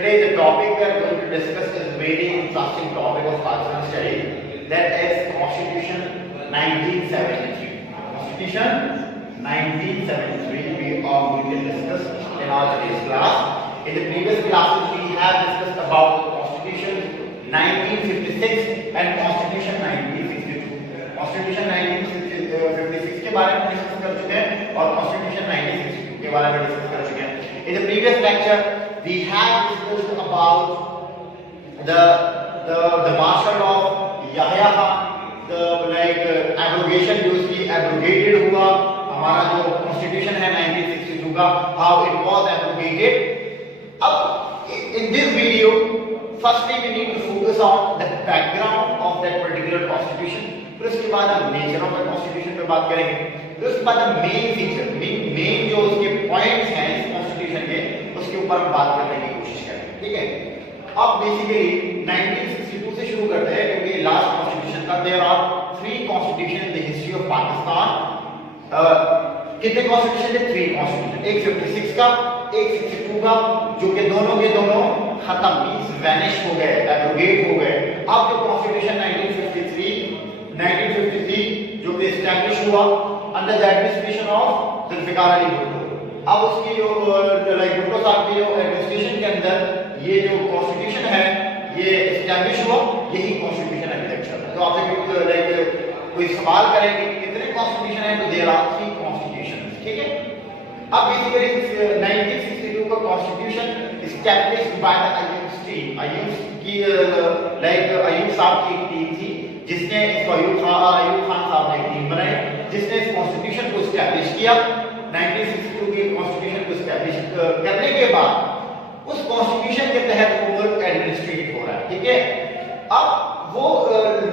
Today the topic we are going to discuss is very interesting topic of Pakistan study, that is Constitution 1973. Constitution 1973 we are going to discuss in our today's class. In the previous classes we have discussed about the Constitution 1956 and Constitution 1962. Constitution 1956 के बारे में discuss कर चुके हैं और Constitution 1962 के बारे में डिस्कस कर चुके हैं. In the previous lecture we have discussed about the martial law of Yahya Khan, the abrogation जो उसकी abrogated हुआ, हमारा जो constitution है 1962 का, how it was abrogated. अब in this video firstly we need to focus on the background of that particular constitution. फिर उसके बाद हम nature of the constitution पे बात करेंगे. फिर उसके बाद हम main feature, main जो उसके points हैं इस constitution के, उसके ऊपर हम बात करने की कोशिश करेंगे. ठीक है. अब बेसिकली 1962 से शुरू करते हैं क्योंकि लास्ट कॉन्स्टिट्यूशन था. There are 3 constitution in the history of Pakistan. कितने कॉन्स्टिट्यूशन थे? 3 कॉन्स्टिट्यूशन. एक 56 का, एक 62 का, जो कि दोनों के दोनों खत्म, मींस वैनिश हो गए, एब्रोगेट हो गए. अब जो कॉन्स्टिट्यूशन 1953 जो कि एस्टैब्लिश हुआ under the administration of Zulfikar Ali Bhutto. अब उसकी जो भुट्टो साहब की जो एडमिनिस्ट्रेशन के अंदर ये जो कॉन्स्टिट्यूशन है ये एस्टैब्लिश हुआ. यही कॉन्स्टिट्यूशन अभी तक चल रहा है. तो आपसे कोई सवाल करें कि कितने कॉन्स्टिट्यूशन है, तो देयर आर 3 कॉन्स्टिट्यूशन. ठीक है. अब बेसिकली 1962 का constitution established by the Ayub team. Ayub की अयूब साहब की एक टीम थी जिसने इसको अयूब खान साहब ने एक टीम बनाई जिसने इस कॉन्स्टिट्यूशन को एस्टैब्लिश किया. 1962 की कॉन्स्टिट्यूशन को एस्टैब्लिश करने के बाद उस कॉन्स्टिट्यूशन के तहत वो मुल्क एडमिनिस्ट्रेट हो रहा है. ठीक है. अब वो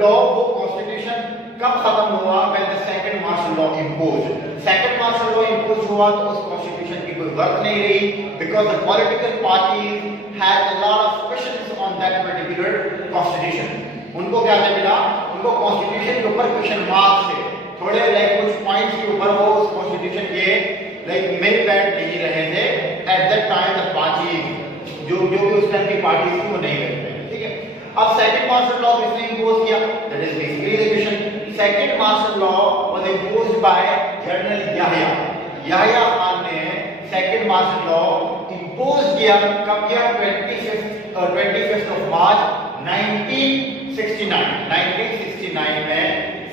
लॉ, वो कॉन्स्टिट्यूशन कब खत्म हुआ? When the second martial law imposed. Second martial law impose हुआ तो उस कॉन्स्टिट्यूशन की कोई वर्थ नहीं रही, because the political parties had a lot of questions on that particular constitution. उनको क्या मिला? उनको कॉन्स्टिट्यूशन के ऊपर क्वेश्चन मार्क्स थे थोड़े, कुछ पॉइंट्स के ऊपर वो उस कॉन्स्टिट्यूशन के मिल बैठ नहीं रहे थे. At that time the parties जो भी उस टाइम की पार्टीज थी वो नहीं कर रहे. ठीक है. अब सेकंड मार्शल लॉ किसने इंपोज किया? That is basically the question. Second martial law was imposed by general Yahya Khan ने सेकंड मार्शल लॉ इंपोज किया. कब किया? 25th ऑफ मार्च 1969 में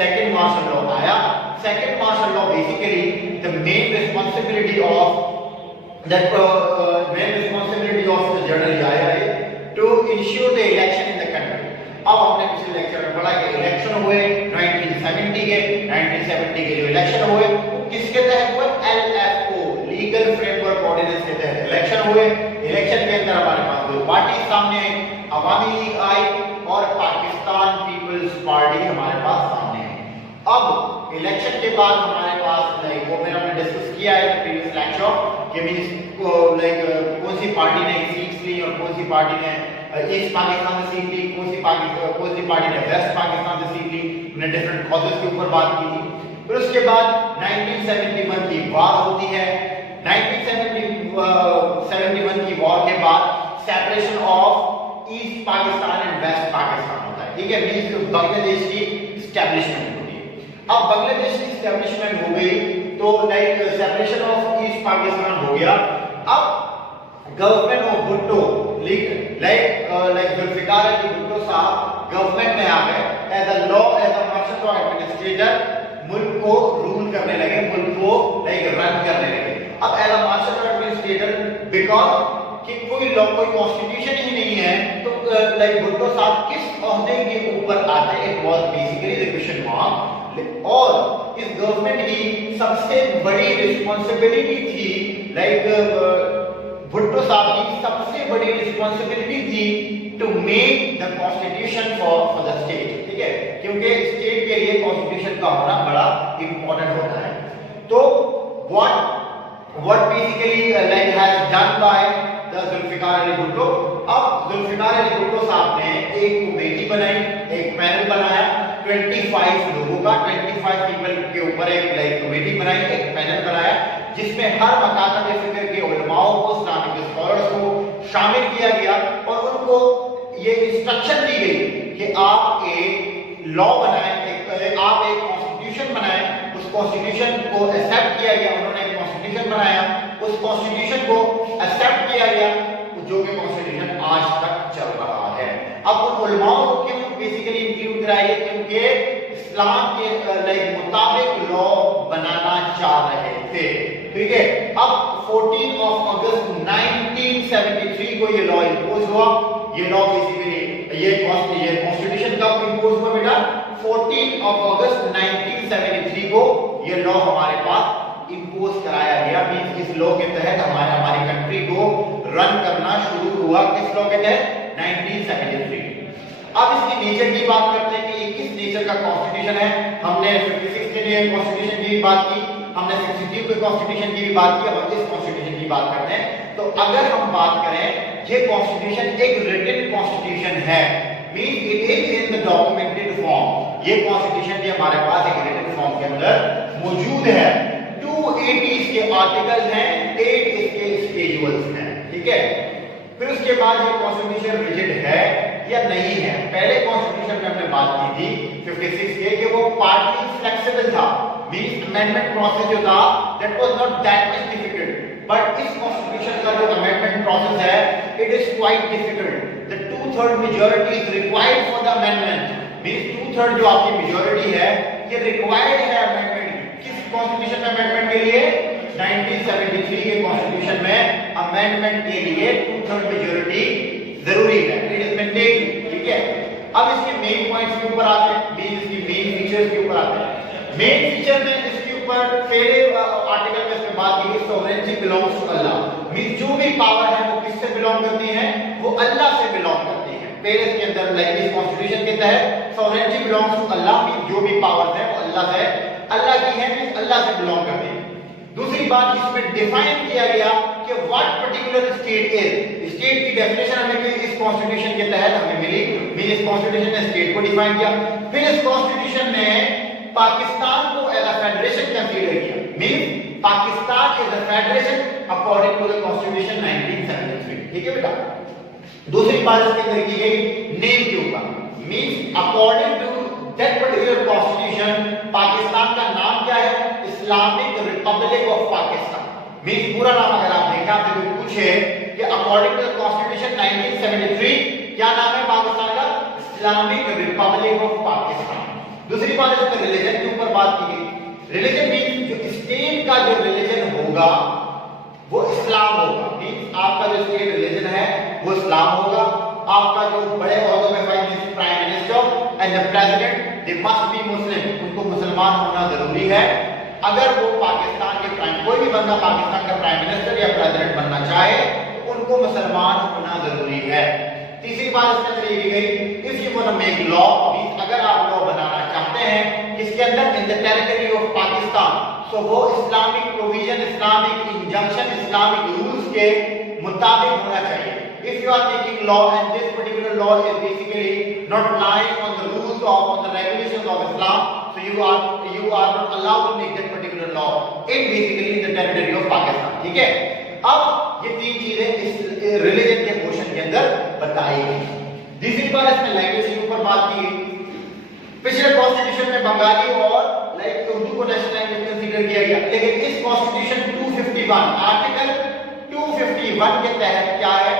सेकंड मार्शल लॉ आया. Second martial law basically the main responsibility of the general Yahya to ensure the election in the country. अब हमने पिछले lecture में पढ़ा कि इलेक्शन हुए 1970 के जो इलेक्शन हुए वो किसके तहत हुए? LFO, लीगल फ्रेमवर्क ऑर्डिनेंस के तहत इलेक्शन हुए. इलेक्शन के अंदर हमारे पास 2 पार्टी सामने आई, अवामी लीग आई और पाकिस्तान पीपल्स पार्टी हमारे पास सामने आई. अब इलेक्शन के बाद हमारे पास वो मैंने हमने डिस्कस किया है प्रीवियस लेक्चर कि मींस कौन सी पार्टी ने सीट्स ली और कौन सी पार्टी ने ईस्ट पाकिस्तान से सीट ली, कौन सी पार्टी ने वेस्ट पाकिस्तान से सीट ली. हमने डिफरेंट कॉजेस के ऊपर बात की थी. फिर उसके बाद 1971 की वॉर होती है. 1971 की वॉर के बाद separation of East Pakistan and West Pakistan होता है. ठीक है. मींस बांग्लादेश की एस्टैब्लिशमेंट होती है. अब बांग्लादेश की एस्टैब्लिशमेंट हो गई तो सेपरेशन ऑफ ईस्ट पाकिस्तान हो गया. अब गवर्नमेंट ऑफ भुट्टो जुल्फिकार अली भुट्टो साहब गवर्नमेंट में आ गए. As a martial law administrator मुल्क को रूल करने लगे, मुल्क को रन करने लगे. अब as a martial law administrator because कि कोई कॉन्स्टिट्यूशन ही नहीं है तो भुट्टो साहब किस ओहदे के ऊपर आते? It was basically the question mark. और इस गवर्नमेंट की सबसे बड़ी रिस्पांसिबिलिटी थी भुट्टो साहब की सबसे बड़ी रिस्पांसिबिलिटी थी to make the constitution for the state. ठीक है. क्योंकि स्टेट के लिए कॉन्स्टिट्यूशन का होना बड़ा इंपॉर्टेंट होता है. तो what basically has done by the Zulfikar Ali Bhutto. अब जुल्फिकार अली भुट्टो साहब ने एक कमेटी बनाई, एक पैनल बनाया 25 लोगों का, 25 पीपल के ऊपर एक कमेटी बनाई, एक पैनल बनाया जिसमें हर मकातब फिक्र के उलमाओं को, इस्लामिक स्कॉलर्स को शामिल किया गया और उनको ये इंस्ट्रक्शन दी गई कि आप एक लॉ बनाएं, आप एक कॉन्स्टिट्यूशन बनाएं। उस कॉन्स्टिट्यूशन को एक्सेप्ट किया गया, उन्होंने एक कॉन्स्टिट्यूशन बनाया, उस कॉन्स्टिट्यूशन को एक्सेप्ट किया गया, जो कि कॉन्स्टिट्यूशन आज तक चल रहा है। अब उन उलमाओं को क्यों बेसिकली इंक्लूड कराया गया? क्योंकि इस्लाम के मुताबिक लॉ बनाना चाह रहे थे, ठीक है। अब 14 अगस्त 1973 को ये लॉ इंपोज हुआ। ये लॉ बेसिकली ये कॉन्स्टिट्यूशन कब इंपोज हुआ बेटा? 14 अगस्त 1973 को ये लॉ हमारे पास इंपोज कराया गया। मींस इस लॉ के तहत हमारी कंट्री को रन करना शुरू हुआ। किस लॉ के तहत? 1973। अब इसकी नेचर की बात करते हैं कि ये किस नेचर का कॉन्स्टिट्यूशन है। हमने 56 के लिए कॉन्स्टिट्यूशन की बात की, हमने 62 के कॉन्स्टिट्यूशन की भी बात की, अब इस कॉन्स्टिट्यूशन की बात करते हैं। तो अगर हम बात करें, ये कॉन्स्टिट्यूशन एक रिटन कॉन्स्टिट्यूशन है, means it is in the documented form. ये कॉन्स्टिट्यूशन भी हमारे पास एक रिटन फॉर्म के अंदर मौजूद है। 280 इसके आर्टिकल हैं, 8 इसके स्केड्यूल्स हैं, ठीक है। फिर उसके बाद ये कॉन्स्टिट्यूशन रिजिड है या नहीं है। पहले कॉन्स्टिट्यूशन में हमने बात की थी 56 के कि वो पार्टली फ्लेक्सिबल था, मींस अमेंडमेंट प्रोसेस जो था that was not that much difficult. But इस कॉन्स्टिट्यूशन का जो अमेंडमेंट प्रोसेस है it is quite difficult. The 2/3 majority is required for the amendment, means 2/3 जो आपकी मेजॉरिटी है ये रिक्वायर्ड है अमेंडमेंट। किस कॉन्स्टिट्यूशन में अमेंडमेंट के लिए? 1973 के कॉन्स्टिट्यूशन में अमेंडमेंट के लिए 2/3 मेजॉरिटी जरूरी है, इट इज मैंडेटरी, ठीक है। अब इसके मेन पॉइंट्स के ऊपर आते हैं, बीच इसकी मेन फीचर्स के ऊपर आते हैं। मेन फीचर में इसके ऊपर पहले आर्टिकल में इसमें बात की sovereignty belongs to Allah, means जो भी पावर है वो किससे बिलोंग करती है? वो अल्लाह से बिलोंग करती है। पहले इसके अंदर लाइक इस कॉन्स्टिट्यूशन के तहत sovereignty belongs to Allah, means जो भी पावर है वो अल्लाह से, अल्लाह की है, मींस अल्लाह से बिलोंग करती है। दूसरी बात इसमें डिफाइन किया गया कि what particular state is. State की डेफिनेशन हमें इस कॉन्स्टिट्यूशन के तहत हमें मिली, मींस इस कॉन्स्टिट्यूशन ने स्टेट को डिफाइन किया। फिर इस कॉन्स्टिट्यूशन ने पाकिस्तान को एज अ फेडरेशन कंसीडर किया, means Pakistan is a federation according to the constitution 1973, ठीक है बेटा। दूसरी बात इसके अंदर की गई नेम के ऊपर, means according to that particular constitution Pakistan का नाम क्या है? Islamic Republic of Pakistan, means पूरा नाम अगर आप देखें, आपसे कोई पूछे कि अकॉर्डिंग टू द कॉन्स्टिट्यूशन 1973 क्या नाम है पाकिस्तान का? Islamic Republic of Pakistan. दूसरी बात इसमें रिलीजन के ऊपर बात की गई। रिलीजन मींस जो स्टेट का जो रिलीजन होगा वो इस्लाम होगा, मींस आपका जो स्टेट रिलीजन है वो इस्लाम होगा। आपका जो बड़े ओहदे में prime minister and the president they must be Muslim, उनको मुसलमान होना जरूरी है। अगर वो पाकिस्तान के कोई भी बंदा पाकिस्तान का प्राइम मिनिस्टर या प्रेसिडेंट बनना चाहे तो उनको मुसलमान होना जरूरी है। तीसरी बात इसके अंदर ये गई if you want to make law, means अगर आप लॉ बनाना चाहते हैं किसके अंदर? In the territory of Pakistan, so वो Islamic provision, Islamic injunction, Islamic rules के मुताबिक होना चाहिए। If you are making law and this particular law is basically not lying on the rules of, on the regulations of Islam, so you are not allowed to make that particular law in basically in the territory of Pakistan, ठीक है। अब ये तीन चीजें इस religion के portion के अंदर बताई गई। दूसरी बात इसमें लैंग्वेज के ऊपर बात की गई। पिछले कॉन्स्टिट्यूशन में बंगाली और लाइक उर्दू को नेशनल लैंग्वेज कंसीडर किया गया, लेकिन इस कॉन्स्टिट्यूशन 251 आर्टिकल 251 के तहत क्या है?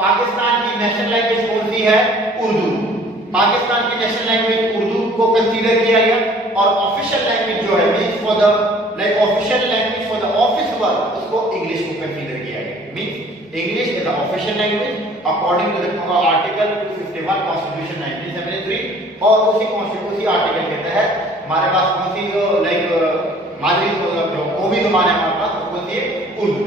पाकिस्तान की नेशनल लैंग्वेज कौन सी है? उर्दू। पाकिस्तान की नेशनल लैंग्वेज उर्दू को कंसीडर किया गया और ऑफिशियल लैंग्वेज जो है means for the like official language for the office work उसको इंग्लिश को कंसीडर किया गया, means English is the official language according to the article 251 constitution 1973। और उसी आर्टिकल के तहत हमारे पास कौन सी जो लाइक मादरी जो कौमी ज़बान है हमारे पास वो कौन सी है? उर्दू।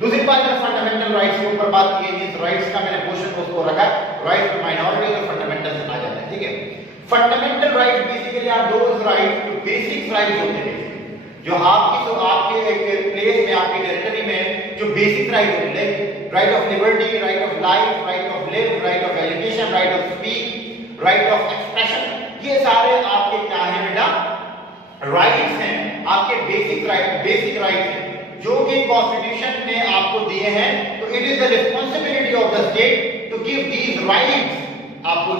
दूसरी बात है फंडामेंटल राइट्स के ऊपर बात की गई। राइट्स का मैंने पोर्शन को उसको रखा, राइट्स फॉर माइनॉरिटी और फंडामेंटल आ जाता है, ठीक है। Fundamental rights basically are those rights जो बेसिक राइट्स होते हैं, जो आपके एक प्लेस में, आपकी टेरिटरी में जो बेसिक राइट होते हैं, like right of liberty, right of life, right of live, right of education, right of speech, right of expression, ये सारे आपके क्या है बेटा? राइट्स हैं, आपके बेसिक राइट्स हैं जो कि कॉन्स्टिट्यूशन ने आपको दिए हैं, तो it is the responsibility of the state to give these rights आपको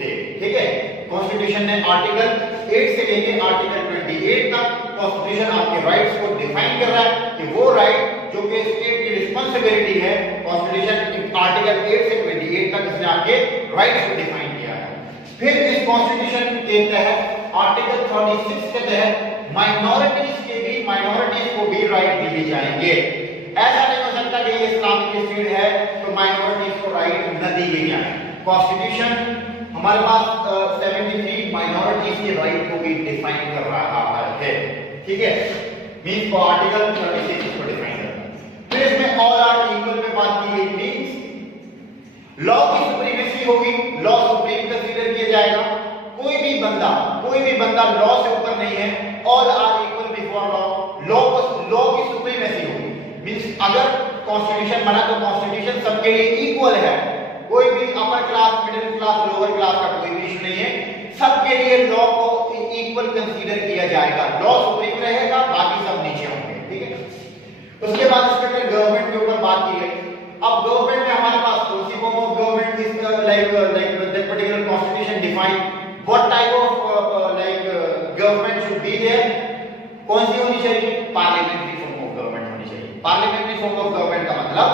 दे। ठीक है, कॉन्स्टिट्यूशन ने आर्टिकल 8 से लेके आर्टिकल 28 तक कॉन्स्टिट्यूशन आपके राइट्स को डिफाइन कर रहा है कि वो राइट जो कि स्टेट की रिस्पांसिबिलिटी है, कॉन्स्टिट्यूशन आर्टिकल 8 से 28 तक इसने आपके राइट्स को डिफाइन किया है। फिर इस कॉन्स्टिट्यूशन के तहत आर्टिकल 36 के तहत माइनॉरिटीज को भी राइट दिए जाएंगे। ऐसा नहीं हो सकता कि ये इस्लामिक स्टेट है तो माइनॉरिटीज को राइट न दिए जाए। कॉन्स्टिट्यूशन हमारे पास 73 माइनॉरिटीज के राइट को भी डिफाइन कर रहा है। ठीक है, मींस को आर्टिकल 36 को डिफाइन करता है। फिर इसमें ऑल आर इक्वल पे बात की गई, मींस लॉ की सुप्रीमेसी होगी, लॉ सुप्रीम कंसीडर किया जाएगा। कोई भी बंदा लॉ से ऊपर नहीं है, all are equal before law, law की सुप्रीमेसी होगी। मींस अगर कॉन्स्टिट्यूशन बना तो कॉन्स्टिट्यूशन सबके लिए इक्वल है, कोई भी upper class, middle class, lower class का कोई भी इशू नहीं है, सबके लिए लॉ को इक्वल कंसीडर किया जाएगा। लॉ सुप्रीम रहेगा, बाकी सब नीचे होंगे। ठीक है, उसके बाद इसके अंदर गवर्नमेंट के ऊपर बात की गई। अब गवर्नमेंट में हमारे पास कौन सी form of government is like that particular constitution define what type of like government should be there, कौन सी होनी चाहिए, पार्लियामेंट्री फॉर्म ऑफ गवर्नमेंट होनी चाहिए। पार्लियामेंट्री फॉर्म ऑफ गवर्नमेंट का मतलब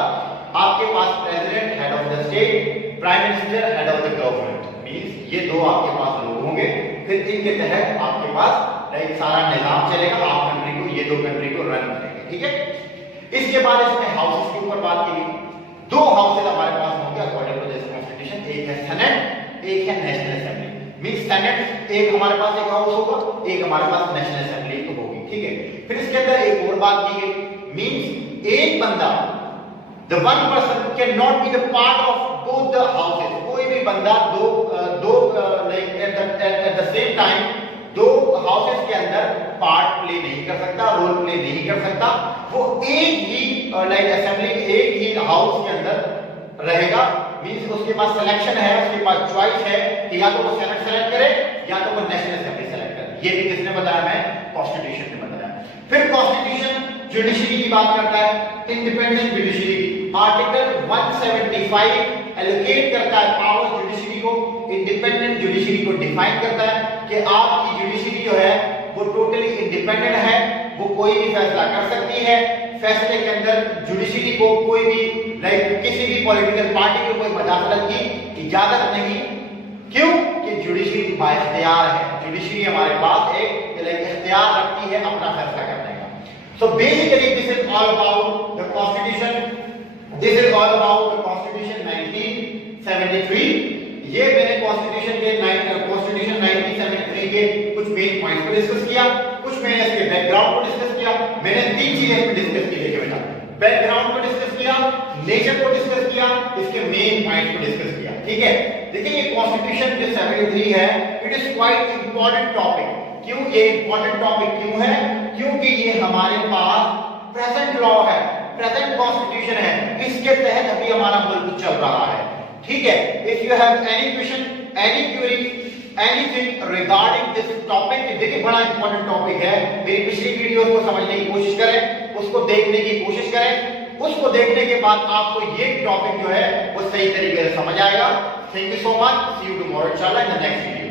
आपके पास president head of the state, prime minister head of the government, means ये दो आपके पास लोग होंगे। फिर इनके तहत आपके पास लाइक सारा निजाम चलेगा, आप कंट्री को, ये दो कंट्री को रन करेंगे। ठीक है, इसके बाद इसमें हाउसेस के ऊपर बात की गई। दो हाउसेस हमारे पास होंगे अकॉर्डिंग टू दिस कॉन्स्टिट्यूशन, एक है सेनेट, एक है नेशनल असेंबली। मींस सेनेट एक हमारे पास एक हाउस होगा, एक हमारे पास नेशनल असेंबली होगी। ठीक है, फिर इसके अंदर एक और बात की गई, मींस एक बंदा, the one person cannot be the part of both the houses, कोई भी बंदा दो like at the same time दो हाउसेस के अंदर पार्ट प्ले नहीं कर सकता, रोल प्ले नहीं कर सकता। वो एक ही लाइक असेंबली, एक ही हाउस के अंदर रहेगा। मींस उसके पास सिलेक्शन है, उसके पास चॉइस है कि या तो वो सेनेट सेलेक्ट करे या तो वो नेशनल असेंबली सेलेक्ट करे। ये भी किसने बताया, मैं कॉन्स्टिट्यूशन ने बताया। फिर कॉन्स्टिट्यूशन जुडिशरी की बात करता है, इंडिपेंडेंट जुडिशरी। आर्टिकल 175 एलोकेट करता है पावर जुडिशरी को, इंडिपेंडेंट जुडिशरी को डिफाइन करता है कि आपकी जुडिशरी जो है वो टोटली इंडिपेंडेंट है, वो कोई भी फैसला कर सकती है। फैसले के अंदर जुडिशरी को कोई भी लाइक किसी भी पॉलिटिकल पार्टी को कोई मदाखलत की इजाजत नहीं। क्यों कि जुडिशरी बाइख्तियार है, जुडिशरी हमारे पास एक लाइक इख्तियार रखती है अपना फैसला करने का। So basically this is all about the constitution, this is all about the constitution 1973। ये मैंने कॉन्स्टिट्यूशन 1973 के कुछ मेन पॉइंट्स को डिस्कस किया, कुछ मैंने इसके बैकग्राउंड को डिस्कस किया। मैंने तीन चीजें इसमें डिस्कस की, देखिए बेटा, बैकग्राउंड को डिस्कस किया, नेचर को डिस्कस किया, इसके मेन पॉइंट्स को डिस्कस किया। ठीक है, देखिए ये कॉन्स्टिट्यूशन जो 73 है, it is quite important topic. क्यों ये इंपॉर्टेंट टॉपिक क्यों है, क्योंकि ये हमारे पास प्रेजेंट लॉ है, प्रेजेंट कॉन्स्टिट्यूशन है, इसके तहत अभी हमारा मुल्क चल रहा है। ठीक है, if you have any question, any query, anything regarding this topic, देखिए बड़ा इंपॉर्टेंट टॉपिक है। मेरी पिछली वीडियोस को समझने की कोशिश करें, उसको देखने की कोशिश करें, उसको देखने के बाद आपको ये टॉपिक जो है वो सही तरीके से समझ आएगा। Thank you so much, see you tomorrow इंशाल्लाह इन द नेक्स्ट वीडियो।